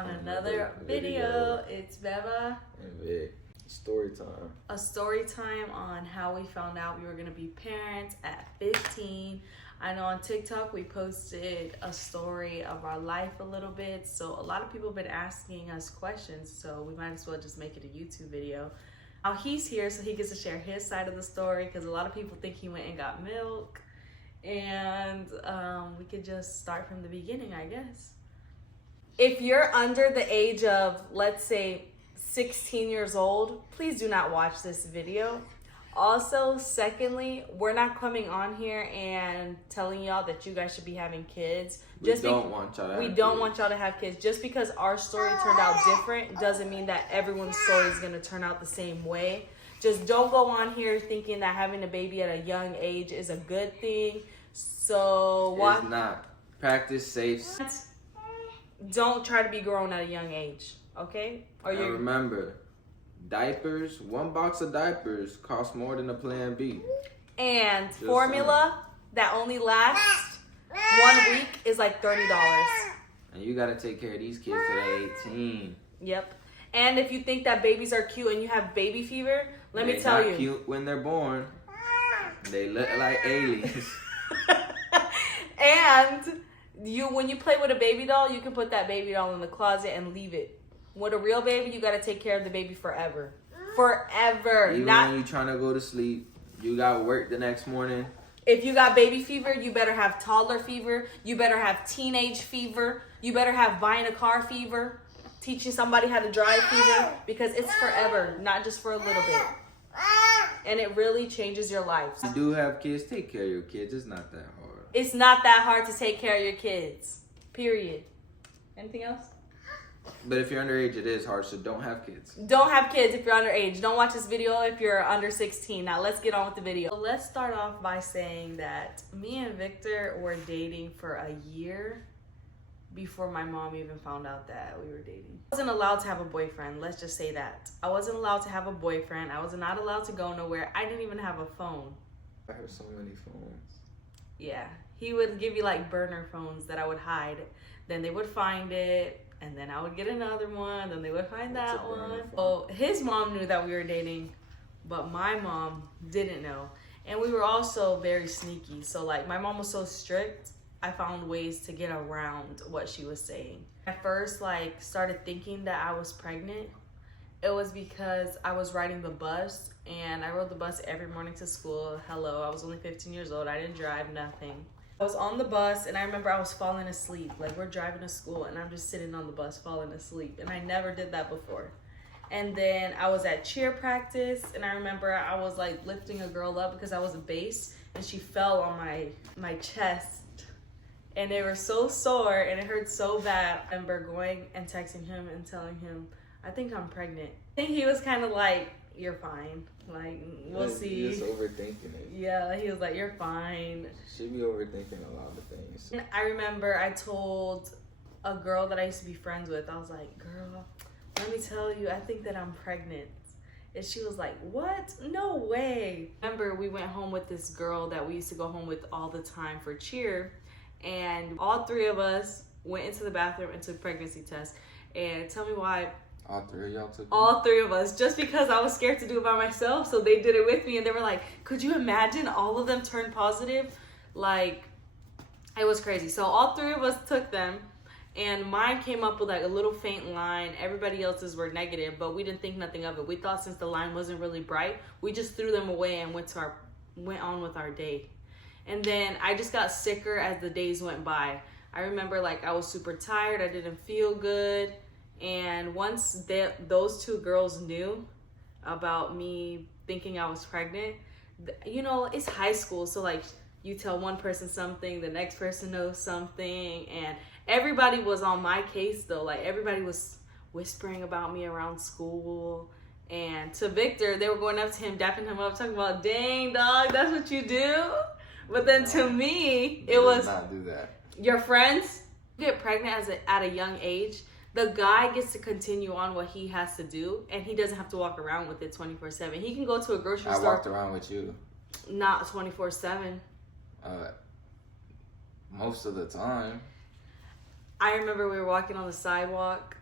on another video. It's Beba and Vic. Story time. A story time on how we found out we were gonna be parents at 15. I know on TikTok we posted a story of our life a little bit, so a lot of people have been asking us questions, so we might as well just make it a YouTube video. Now he's here so he gets to share his side of the story, because a lot of people think he went and got milk, and we could just start from the beginning, I guess. If you're under the age of, let's say, 16 years old, please do not watch this video. Also, secondly, we're not coming on here and telling y'all that you guys should be having kids. We don't want y'all to have kids. Just because our story turned out different doesn't mean that everyone's story is going to turn out the same way. Just don't go on here thinking that having a baby at a young age is a good thing. So what? It's not. Practice safe. Don't try to be grown at a young age, okay? Or you remember, diapers, one box of diapers costs more than a Plan B. And just formula that only lasts 1 week is like $30. And you gotta take care of these kids till they're 18. Yep. And if you think that babies are cute and you have baby fever, let me tell you. They're not cute when they're born. They look like aliens. And when you play with a baby doll, you can put that baby doll in the closet and leave it. With a real baby, you gotta take care of the baby forever. Forever. Even when you're trying to go to sleep, you got work the next morning. If you got baby fever, you better have toddler fever. You better have teenage fever. You better have buying a car fever. Teaching somebody how to drive fever. Because it's forever, not just for a little bit. And it really changes your life. You do have kids, take care of your kids. It's not that hard. It's not that hard to take care of your kids. Period. Anything else? But if you're underage, it is hard, so don't have kids. Don't have kids if you're underage. Don't watch this video if you're under 16. Now let's get on with the video. So let's start off by saying that me and Victor were dating for a year before my mom even found out that we were dating. I wasn't allowed to have a boyfriend, let's just say that. I wasn't allowed to have a boyfriend. I was not allowed to go nowhere. I didn't even have a phone. I have so many phones. Yeah. He would give you like burner phones that I would hide. Then they would find it. And then I would get another one, then they would find that one. So his mom knew that we were dating, but my mom didn't know. And we were also very sneaky. So like my mom was so strict, I found ways to get around what she was saying. I first like started thinking that I was pregnant. It was because I was riding the bus, and I rode the bus every morning to school. Hello, I was only 15 years old. I didn't drive, nothing. I was on the bus, and I remember I was falling asleep. Like, we're driving to school, and I'm just sitting on the bus falling asleep. And I never did that before. And then I was at cheer practice, and I remember I was, like, lifting a girl up because I was a base, and she fell on my chest. And they were so sore, and it hurt so bad. I remember going and texting him and telling him, I think I'm pregnant. I think he was kind of like, you're fine. Like, we'll see. Just overthinking it. Yeah, he was like, you're fine. She be overthinking a lot of things. And I remember I told a girl that I used to be friends with, I was like, girl, let me tell you, I think that I'm pregnant. And she was like, what? No way. I remember we went home with this girl that we used to go home with all the time for cheer. And all three of us went into the bathroom and took pregnancy tests. And tell me why. All three of y'all took it? All three of us, just because I was scared to do it by myself, so they did it with me, and they were like, could you imagine all of them turned positive? Like, it was crazy. So all three of us took them, and mine came up with like a little faint line. Everybody else's were negative, but we didn't think nothing of it. We thought since the line wasn't really bright, we just threw them away and went on with our day. And then I just got sicker as the days went by. I remember like I was super tired, I didn't feel good. And once those two girls knew about me thinking I was pregnant, you know, it's high school. So like you tell one person something, the next person knows something. And everybody was on my case though. Like everybody was whispering about me around school. And to Victor, they were going up to him, dapping him up, talking about, dang dog, that's what you do? But then to me, it was, not do that. Your friends get pregnant at a young age. The guy gets to continue on what he has to do, and he doesn't have to walk around with it 24/7. He can go to a grocery store. I walked around with you. Not 24/7. Most of the time. I remember we were walking on the sidewalk,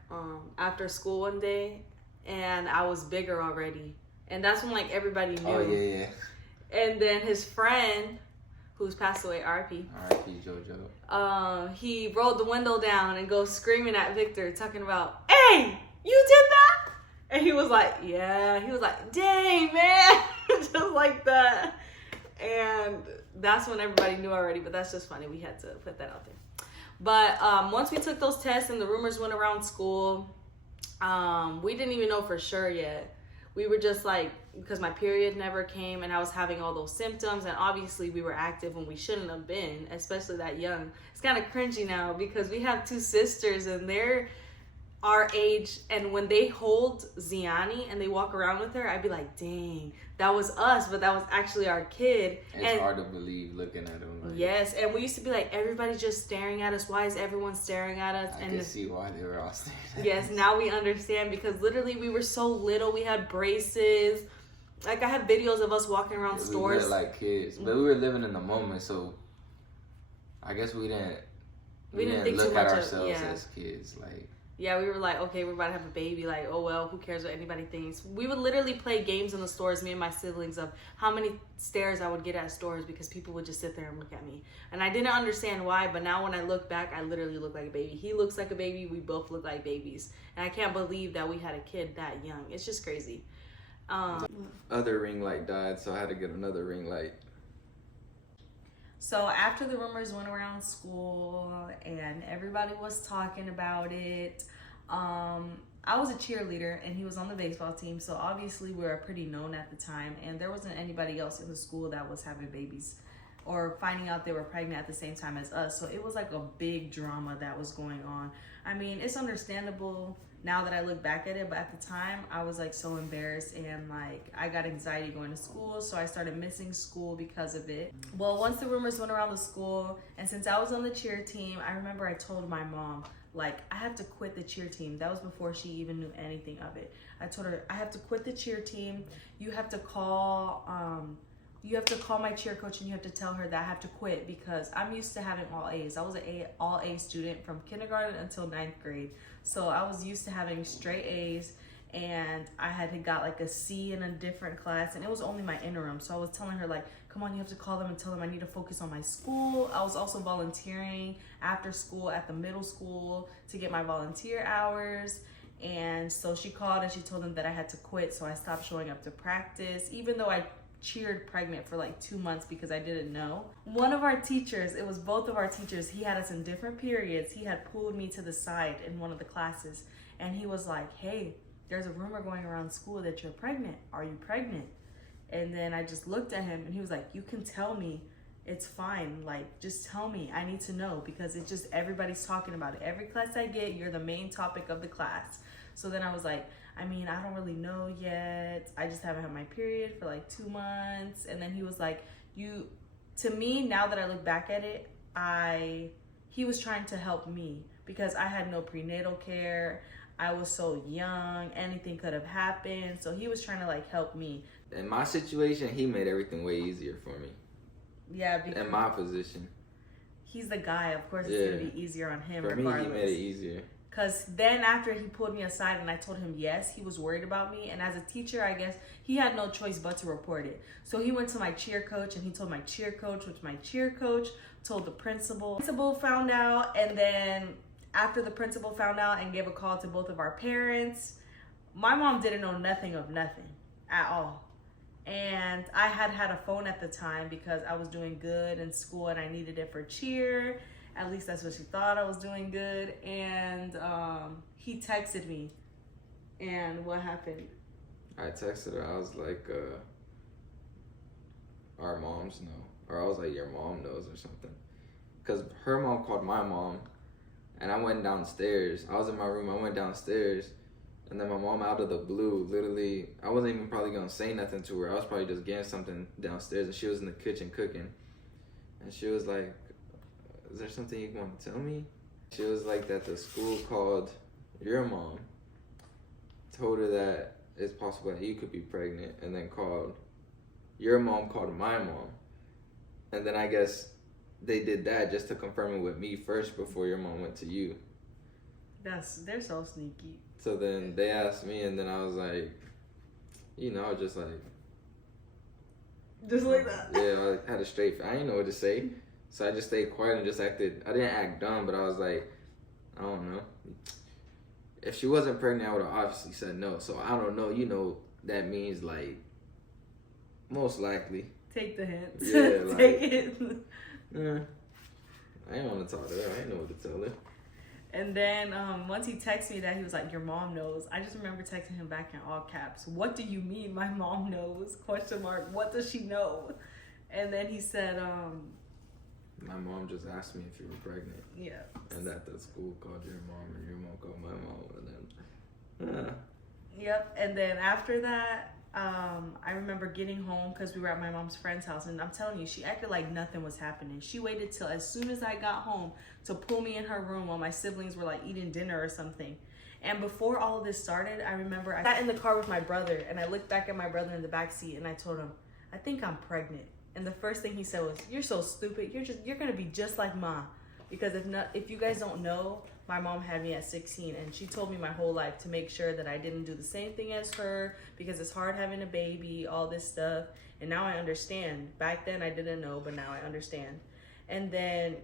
after school one day, and I was bigger already. And that's when like everybody knew. Oh yeah. And then his friend, who's passed away, R.I.P. R.I.P. JoJo. He rolled the window down and goes screaming at Victor, talking about, "Hey, you did that?" And he was like, "Yeah." He was like, "Dang, man," just like that. And that's when everybody knew already. But that's just funny. We had to put that out there. But once we took those tests and the rumors went around school, we didn't even know for sure yet. We were just like, because my period never came and I was having all those symptoms, and obviously we were active when we shouldn't have been, especially that young. It's kind of cringy now because we have two sisters and they're our age, and when they hold Ziani and they walk around with her, I'd be like, dang, that was us, but that was actually our kid. It's hard to believe looking at them. Like, yes, and we used to be like, everybody's just staring at us. Why is everyone staring at us? I can see why they were all staring at us. Yes, now we understand, because literally we were so little. We had braces. Like, I have videos of us walking around stores. We were like kids, but we were living in the moment, so I guess we didn't think look too at much ourselves as kids. Like, yeah, we were like, okay, we're about to have a baby. Like, oh, well, who cares what anybody thinks? We would literally play games in the stores, me and my siblings, of how many stares I would get at stores because people would just sit there and look at me. And I didn't understand why, but now when I look back, I literally look like a baby. He looks like a baby. We both look like babies. And I can't believe that we had a kid that young. It's just crazy. Other ring light died, so I had to get another ring light. So after the rumors went around school and everybody was talking about it, I was a cheerleader and he was on the baseball team. So obviously we were pretty known at the time, and there wasn't anybody else in the school that was having babies or finding out they were pregnant at the same time as us. So it was like a big drama that was going on. I mean, it's understandable now that I look back at it, but at the time I was like so embarrassed, and like I got anxiety going to school, so I started missing school because of it. Well, once the rumors went around the school, and since I was on the cheer team, I remember I told my mom, like, I have to quit the cheer team. That was before she even knew anything of it. I told her, I have to quit the cheer team. You have to call my cheer coach and you have to tell her that I have to quit, because I'm used to having all A's. I was an all A student from kindergarten until 9th grade. So I was used to having straight A's, and I had got like a C in a different class, and it was only my interim. So I was telling her, like, come on, you have to call them and tell them I need to focus on my school. I was also volunteering after school at the middle school to get my volunteer hours. And so she called and she told them that I had to quit. So I stopped showing up to practice, even though I cheered pregnant for like 2 months because I didn't know. One of our teachers, it was both of our teachers, he had us in different periods. He had pulled me to the side in one of the classes, and he was like, hey, there's a rumor going around school that you're pregnant. Are you pregnant? And then I just looked at him and he was like, you can tell me, it's fine. Like, just tell me, I need to know, because it's just, everybody's talking about it. Every class I get, you're the main topic of the class. So then I was like, I mean, I don't really know yet. I just haven't had my period for like 2 months. And then he was like, to me, now that I look back at it, he was trying to help me because I had no prenatal care. I was so young, anything could have happened. So he was trying to like help me. In my situation, he made everything way easier for me. Yeah, because in my position, he's the guy. Of course, it's gonna be easier on him. For regardless. me, he made it easier. Because then after he pulled me aside and I told him yes, he was worried about me. And as a teacher, I guess he had no choice but to report it. So he went to my cheer coach and he told my cheer coach, which my cheer coach told the principal. The principal found out, and then after the principal found out and gave a call to both of our parents, my mom didn't know nothing of nothing at all. And I had a phone at the time because I was doing good in school and I needed it for cheer. At least that's what she thought, I was doing good. And he texted me. And what happened? I texted her. I was like, our moms know. Or I was like, your mom knows or something. Because her mom called my mom. And I went downstairs. I was in my room. I went downstairs. And then my mom, out of the blue, literally, I wasn't even probably going to say nothing to her. I was probably just getting something downstairs. And she was in the kitchen cooking. And she was like, is there something you want to tell me? She was like that the school called your mom, told her that it's possible that you could be pregnant, and then your mom called my mom. And then I guess they did that just to confirm it with me first before your mom went to you. They're so sneaky. So then they asked me, and then I was like, you know, just like that. Yeah, I had a straight. I didn't know what to say, so I just stayed quiet and just acted. I didn't act dumb, but I was like, I don't know. If she wasn't pregnant, I would have obviously said no. So I don't know. You know, that means like most likely. Take the hint. Yeah, like, take it. I didn't want to talk to her. I didn't know what to tell her. And then once he texted me that, he was like, your mom knows. I just remember texting him back in all caps. What do you mean my mom knows? Question mark. What does she know? And then he said, my mom just asked me if you were pregnant. Yeah. And that the school called your mom and your mom called my mom. And then, Yep. And then after that, I remember getting home because we were at my mom's friend's house, and I'm telling you, she acted like nothing was happening. She waited till as soon as I got home to pull me in her room while my siblings were like eating dinner or something. And before all of this started, I remember I sat in the car with my brother, and I looked back at my brother in the back seat, and I told him, I think I'm pregnant. And the first thing he said was, you're so stupid. You're gonna be just like Ma. Because if you guys don't know, my mom had me at 16, and she told me my whole life to make sure that I didn't do the same thing as her, because it's hard having a baby, all this stuff. And now I understand. Back then I didn't know, but now I understand. And then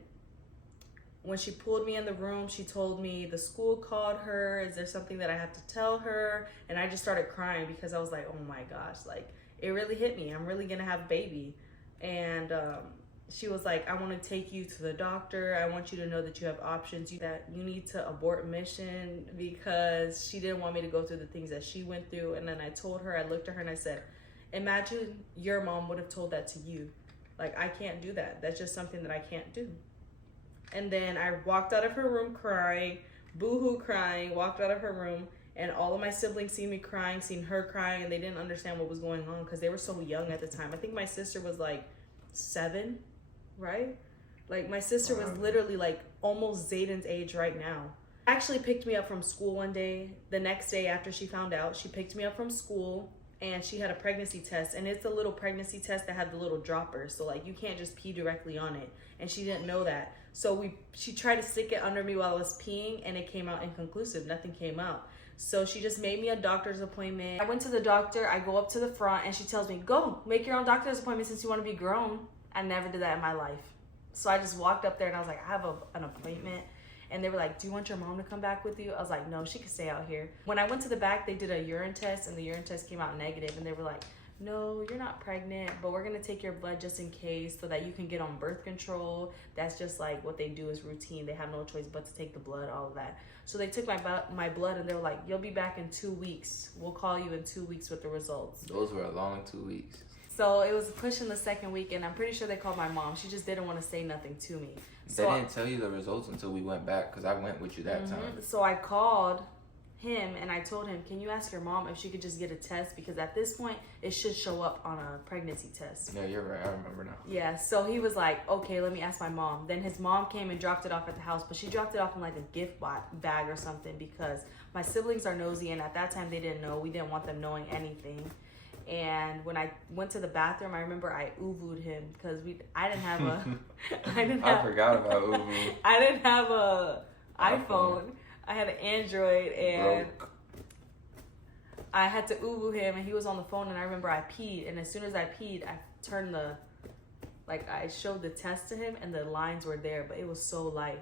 when she pulled me in the room, she told me the school called her. Is there something that I have to tell her? And I just started crying because I was like, oh my gosh, like it really hit me. I'm really gonna have a baby. And she was like, I want to take you to the doctor. I want you to know that you have options, that you need to abort mission, because she didn't want me to go through the things that she went through. And then I told her, I looked at her and I said, imagine your mom would have told that to you. Like, I can't do that. That's just something that I can't do. And then I walked out of her room crying, boo-hoo crying, walked out of her room, and all of my siblings seen me crying, seen her crying, and they didn't understand what was going on because they were so young at the time. I think my sister was like 7, right? Like my sister was literally like almost Zayden's age right now. Actually picked me up from school one day. The next day after she found out, she picked me up from school, and she had a pregnancy test, and it's a little pregnancy test that had the little droppers, so like you can't just pee directly on it, and she didn't know that. So she tried to stick it under me while I was peeing, and it came out inconclusive. Nothing came out. So she just made me a doctor's appointment. I went to the doctor. I go up to the front, and she tells me, go make your own doctor's appointment since you want to be grown. I never did that in my life. So I just walked up there, and I was like, I have an appointment. And they were like, do you want your mom to come back with you? I was like, no, she can stay out here. When I went to the back, they did a urine test, and the urine test came out negative. And they were like, no, you're not pregnant, but we're going to take your blood just in case so that you can get on birth control. That's just like what they do is routine. They have no choice but to take the blood, all of that. So they took my blood, and they were like, you'll be back in 2 weeks. We'll call you in 2 weeks with the results. Those were a long 2 weeks. So it was pushing the second week, and I'm pretty sure they called my mom. She just didn't want to say nothing to me. They didn't tell you the results until we went back, because I went with you that time. So I called him, and I told him, can you ask your mom if she could just get a test? Because at this point, it should show up on a pregnancy test. Yeah, you're right. I remember now. Yeah, so he was like, okay, let me ask my mom. Then his mom came and dropped it off at the house, but she dropped it off in like a gift bag or something, because my siblings are nosy, and at that time, they didn't know. We didn't want them knowing anything. And when I went to the bathroom, I remember I uvu'd him because I didn't have a I forgot about uvu. I didn't have a iPhone. I had an Android, and I had to uvu him, and he was on the phone, and I remember I peed, and as soon as I peed, I turned I showed the test to him, and the lines were there, but it was so light.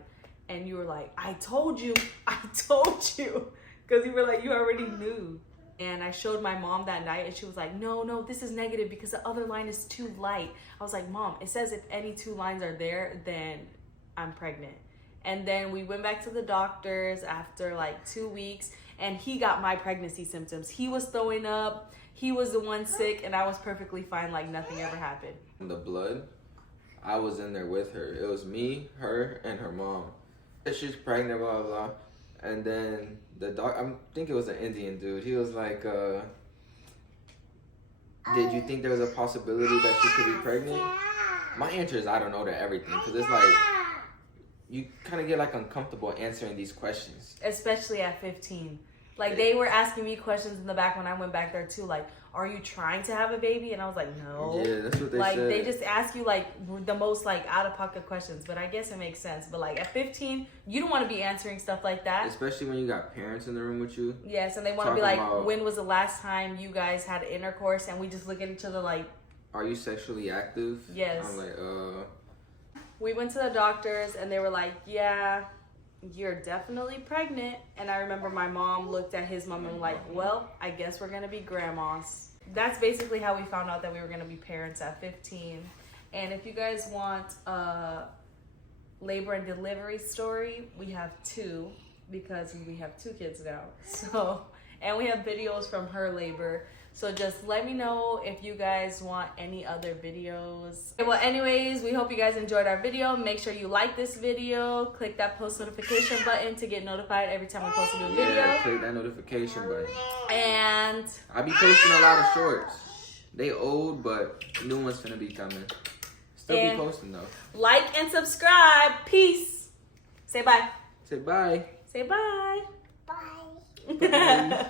And you were like, I told you, because you were like, you already knew. And I showed my mom that night, and she was like, no, this is negative because the other line is too light. I was like, Mom, it says if any 2 lines are there, then I'm pregnant. And then we went back to the doctors after like 2 weeks, and he got my pregnancy symptoms. He was throwing up. He was the one sick, and I was perfectly fine, like nothing ever happened. The blood, I was in there with her. It was me, her, and her mom. She's pregnant, blah, blah, blah. And then the doc, I think it was an Indian dude. He was like, did you think there was a possibility that she could be pregnant? My answer is I don't know to everything, because it's like, you kind of get like uncomfortable answering these questions. Especially at 15. Like, they were asking me questions in the back when I went back there, too. Like, are you trying to have a baby? And I was like, no. Yeah, that's what they like, said. They just ask you, like, the most, like, out-of-pocket questions. But I guess it makes sense. But, like, at 15, you don't want to be answering stuff like that. Especially when you got parents in the room with you. Yes, and they want to be like, when was the last time you guys had intercourse? And we just look at each other like, are you sexually active? Yes. I'm like, We went to the doctors, and they were like, yeah, you're definitely pregnant. And I remember my mom looked at his mom and was like, well, I guess we're going to be grandmas. That's basically how we found out that we were going to be parents at 15. And if you guys want a labor and delivery story, we have 2 because we have 2 kids now. So, and we have videos from her labor. So just let me know if you guys want any other videos. Okay, well, anyways, we hope you guys enjoyed our video. Make sure you like this video. Click that post notification button to get notified every time we post a new video. yeah, click that notification button. And I be posting a lot of shorts. They old, but new ones finna be coming. Still be posting though. Like and subscribe. Peace. Say bye. Say bye. Say bye. Bye. Bye.